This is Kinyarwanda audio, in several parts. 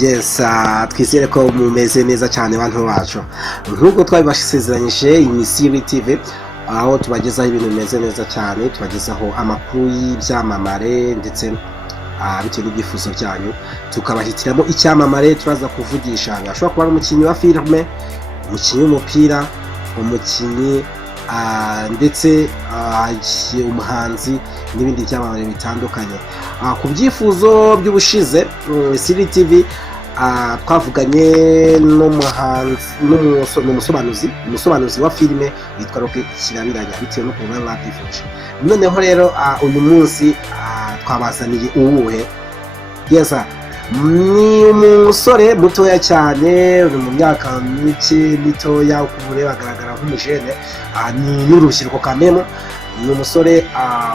Yes, twizere ko mumeze neza cyane bantu bacu nk'uko twabibasezeranyije iyi Siri TV aho tubagezaho ibintu bimeze neza cyane, tubagezaho amakuru y'ibyamamare ndetse bitewe n'ibyifuzo byanyu tukabahitiramo icyamamare turaza kuvugisha. Ashobora kuba ari umukinnyi wa filime, umukinnyi w'umupira, umukinnyi ndetse umuhanzi n'ibindi byamamare bitandukanye. Ku byifuzo by'ubushize Siri TV twavuganye n'umusobanuzi wa filime witwa Roque Kirabiranya bitewe n'ukuntu bari babyifuje. Noneho rero uyu munsi twabazaniye uwuhe. Yesa, ni umusore mutoya cyane uri mu myaka mitoya, uko ureba agaragara nk'umujene, ni n'urubyiruko kamemo. Ni umusore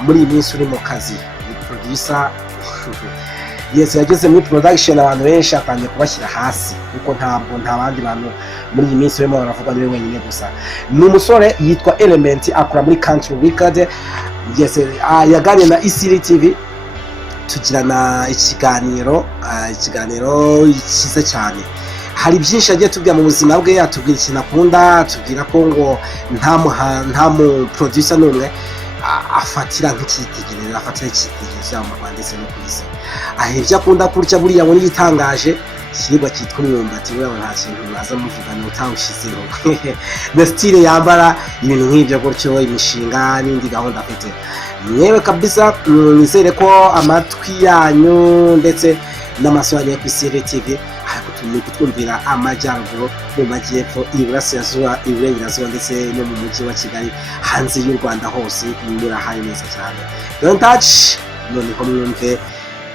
muri iyi minsi uri mu kazi, ni producer. Yes, yageze muri production abantu benshi atangiye kubashyira hasi kuko nta bandi bantu muri iyi minsi barimo baravuga niwe wenyine gusa. Ni umusore yitwa Element, akora muri Country Record. Yes, yaganye na Siri TV tugirana ikiganiro cyiza cyane. Hari byinshi agiye tubwira mu buzima bwe, atubwira ikintu akunda, atubwira ko ngo nta mu producer n'umwe afatira nk'icyitegererezo mu Rwanda ndetse no ku isi. Ibyo akunda kurya buriya ngo yitangaje ikiribwa cyitwa umwumbati, buriya nta kintu naza muvugana utawushyizeho na style yambara, ibintu nk'ibyo gutyo, imishinga n'indi gahunda afite. Mwewe kabisa nizere ko amatwi yanyu ndetse n'amaso yanyu ku Siri TV turi kutwumvira amajyaruguru, mu majyepfo, iburasirazuba, iburengerazuba ndetse no mu mujyi wa Kigali, hanze y'u Rwanda hose murahaye neza cyane. Don't touch, noneho mwumve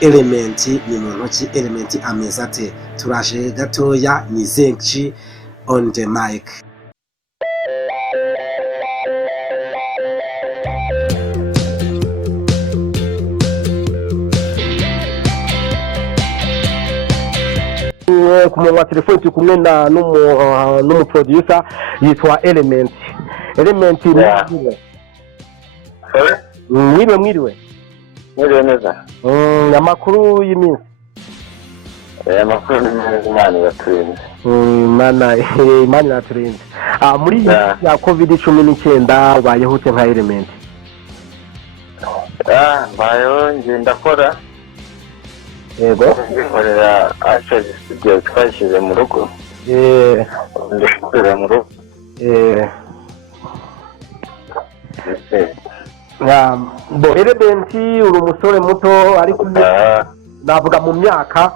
Element ni mu ntoki. Element ameze ate? Turaje gatoya, ni Zenchi on the mic. Ku murongo wa telefoni turi kumwe n'umuproducer yitwa Element. Element mwiriwe neza. Amakuru y'iminsi. Amakuru ni Imana iraturinze. Imana iraturinze. Muri iyi ya COVID-19 ubayeho ute nka Element? Mbayeho ndakora. Yego. Nkorera Access Studio twashyize mu rugo. Ndakorera mu rugo. Element uri umusore muto ariko navuga mu myaka,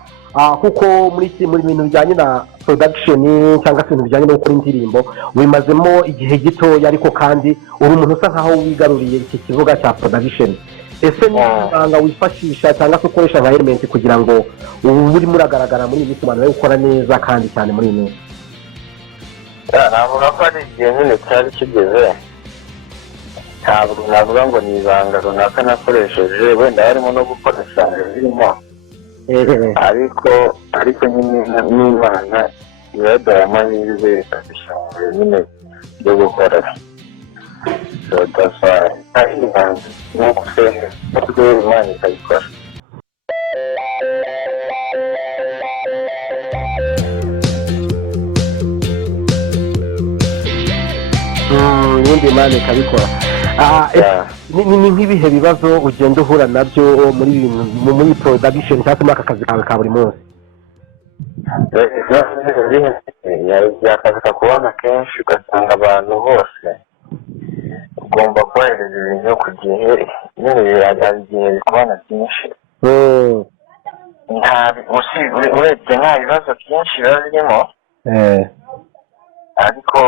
kuko muri bintu bijyanye na production cyangwa se ibintu bijyanye no gukora indirimbo wimazemo igihe gito, ariko kandi uri umuntu usa nkaho wigaruriye iki kivuga cya production. Ese n'ibanga wifashisha cyangwa se ukoresha nka Element kugira ngo ubu urimo uragaragara muri iyi minsi abantu bari gukora neza kandi cyane muri iyi minsi? Navuga ko ari igihe nyine cyari kigeze, ntabwo navuga ngo ni ibanga runaka nakoresheje, wenda harimo no gukoresha birimo, ariko nyine n'Imana ibaduha amahirwe ikadushyira nyine byo gukora. So that's why nuko Imana ikabikora. N'undi Imana ikabikora. Ni nk'ibihe bibazo ugenda uhura nabyo muri production cyangwa muri aka kazi kawe ka buri munsi? Akazi kakubona kenshi ugasanga abantu bose ugomba kohereza ibintu ku gihe, nyine biragaragara igihe bikubona byinshi. Urebye nta bibazo byinshi biba birimo, ariko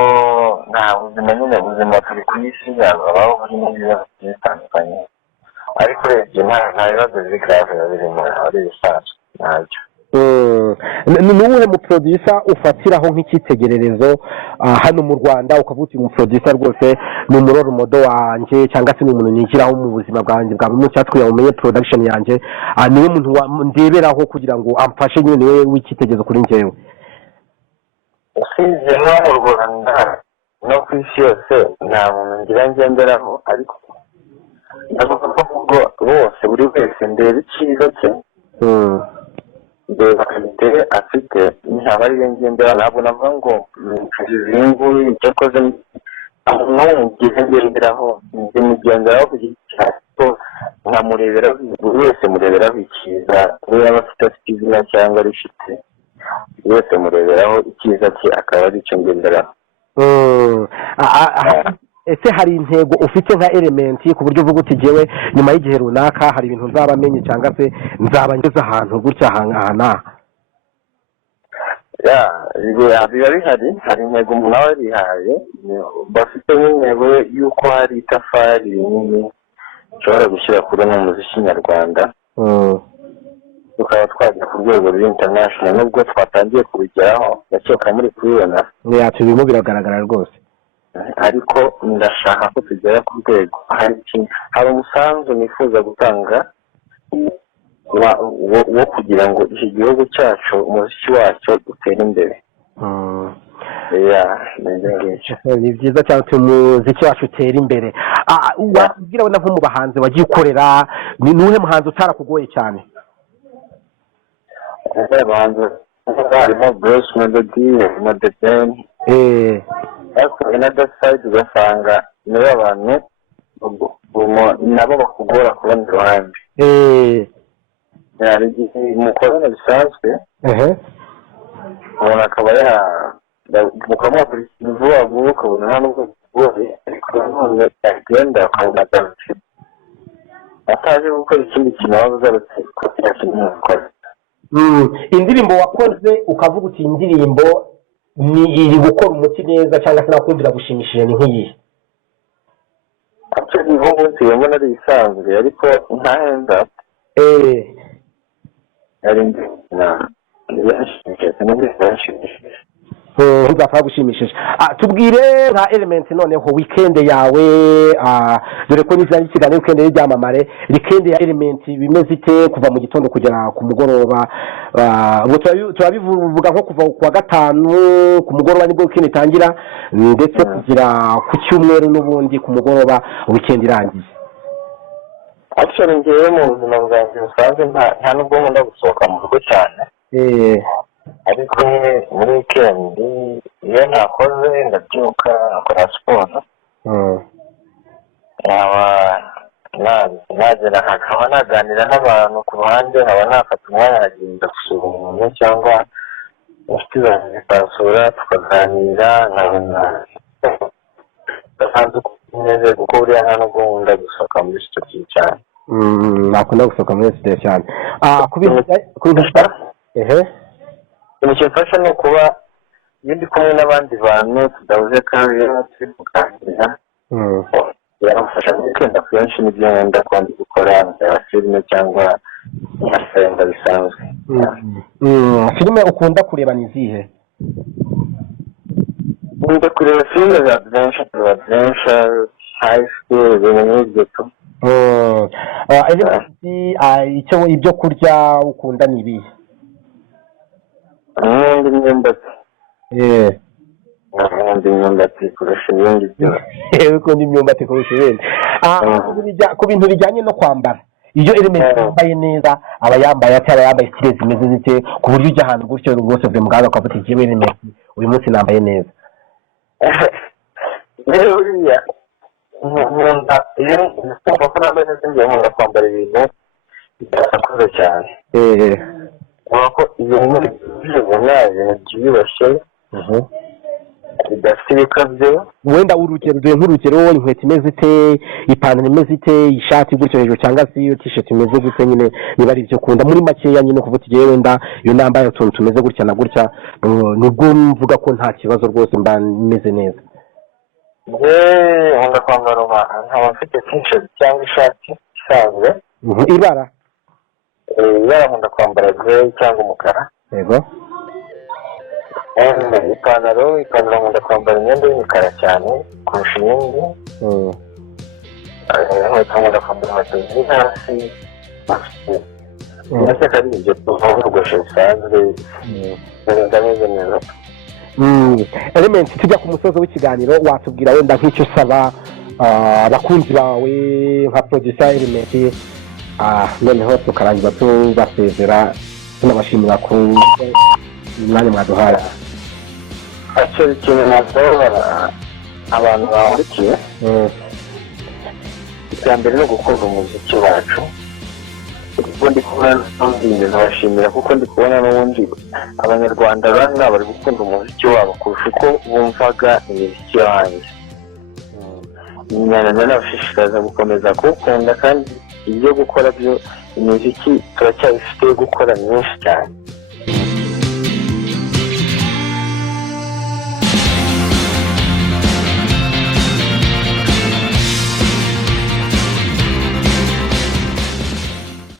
nta buzima, nyine ubuzima turi ku isi habaho burimo ibibazo bitandukanye, ariko urebye nta bibazo biri grave birimo, ari ibisanzwe ntabyo. Ni uwuhe muproducer ufatiraho nk'icyitegererezo hano mu Rwanda ukavuga uti umuproducer rwose ni umuroro modo wanjye cyangwa se ni umuntu nigiraho mu buzima bwanjye bwa buri munsi cyatwe umenye production yanjye, niwe muntu ndeberaho kugira ngo amfashe, nyine niwe w'icyitegererezo kuri njyewe? Usibye no mu Rwanda no ku isi yose nta muntu ngira ngenderaho, ariko ndavuga ko bose buri wese ndeba icyiza cye ndeba kalite afite ntaba ari ngendera ntabwo navuga ngo izingu icyo akoze ngize ngenderaho ngenderaho ku giti cyacu nkamurebera buri wese mureberaho icyiza we yaba afite izina cyangwa rifite buri wese mureberaho icyiza cye akaba ari cyo ngenderaho. ese hari intego ufite nka elementi ku buryo uvuga uti jyewe nyuma y'igihe runaka hari ibintu nzaba amenye cyangwa se nzaba ngeze ahantu gutya aha n'aha? biba bihari, hari intego umuntu aba yarihaye, bafite n'intego y'uko hari itafari rinini ushobora gushyira kuri uno muziki nyarwanda tukaba twajya ku rwego rw'international. nubwo twatangiye kubigeraho ndakeka muri kubibona birimo biragaragara rwose, ariko ndashaka ko tugera ku rwego. hari umusanzu nifuza gutanga wo kugira ngo iki gihugu cyacu umuziki wacyo utere imbere. ni byiza cyane umuziki wacu utera imbere. wabwira wenda nko mu bahanzi wagiye ukorera ni nuhe muhanzi utarakugoye cyane? abahanzi harimo Bruce Melody, harimo The Ben, ariko another side ugasanga nibo abantu nabo bakugora kubona iruhande. hari igihe mukorana bisanzwe umuntu akaba mukamwakurikira vuba vuba ukabona nta n'ubwo bugoye, ariko nanone yagenda ukabona agarutse ataje gukora ikindi kintu waba ugarutse ko kiriya kintu mukora. indirimbo wakoze ukavuga uti indirimbo ni iri gukora umuti neza cyangwa se nakumvira gushimishije ni nk'iyi? actually ubu munsi iyo mbona ari isanzwe ariko ntahenda ari birashimishije ntuzapfa gushimishije. tubwire nka element noneho weekend yawe, dore ko n'izina ry'ikiganiro weekend y'ibyamamare, weekend ya element bimeze ite kuva mu gitondo kugera ku mugoroba? turabivuga nko kuva ku wa gatanu ku mugoroba nibwo weekend itangira, ndetse kugera ku cyumweru n'ubundi ku mugoroba weekend irangiye. actually ngewe mu buzima bwanjye busanzwe nta nubwo nkunda gusohoka mu rugo cyane, ariko muri weekend iyo nakoze ndabyuka nkakora siporo, nagera nkaba naganira n'abantu ku ruhande, nkaba nafata umwanya nkagenda gusura umuntu cyangwa inshuti zanjye zikasura tukaganira, nkabona gasanzwe neza kuko buriya nta nubwo nkunda gusohoka muri studio cyane. nakunda gusohoka muri studio cyane. ikintu kimfasha ni ukuba iyo ndi kumwe n'abandi bantu tudahuze kandi turi kuganira, biramufasha kwenda kenshi n'ibyo nkunda kundi gukora nka filime cyangwa amasenda bisanzwe. filime ukunda kureba ni izihe? nkunda kureba filime za adventure, high school, ibintu nk'ibyo tu. ibyo kurya ukunda ni ibihe? nkunda imyumbati kurusha ibindi byose. ukunda imyumbati kurusha ibindi. ku bintu bijyanye no kwambara, iyo element yambaye neza aba yambaye ati aba yambaye style zimeze zite ku buryo ujya ahantu gutyo rwose buri muganga akavuga ati jyewe element uyu munsi nambaye neza? rero buriya nkunda iyo kumva ko nambaye neza ngiye nkunda kwambara ibintu bidasakuza cyane, ko ibintu byibona ibintu byiyubashye bidafite ibikabyo. wenda nk'urugero inkweto imeze ite, ipantaro imeze ite, ishati gutyo hejuru cyangwa se iyo t-shirt imeze gute, nyine niba ari ibyo ukunda muri makeya nyine kuvuga uti wenda iyo nambaye utuntu tumeze gutya na gutya nibwo mvuga ko nta kibazo rwose mba meze neza. nkunda kwambara nkaba mfite t-shirt cyangwa ishati isanzwe. ibara nkunda kwambara grey cyangwa umukara. yego. ipantaro nkunda kwambara imyenda y'imikara cyane kurusha iyindi. inkweto nkunda kwambara inkweto ziri hasi, ndetse kandi ibyo tuvugusha bisanzwe ndameze neza. element tujya ku musozo w'ikiganiro, watubwira wenda nk'icyo usaba abakunzi bawe nka producer element, noneho tukarangiza tubasezera tunabashimira ku mwanya mwaduhaye. icyo kintu nasaba abantu bahurikiye icya mbere ni ugukunda umuziki wacu kuko ndi kubona n'ubundi nabashimira kuko ndi kubona n'ubundi abanyarwanda bari gukunda umuziki wabo kurusha uko bumvaga imiziki yo hanze. Nabashishikariza gukomeza kuwukunda kandi ibyo gukora byo imiziki turacyabifite yo gukora myinshi cyane.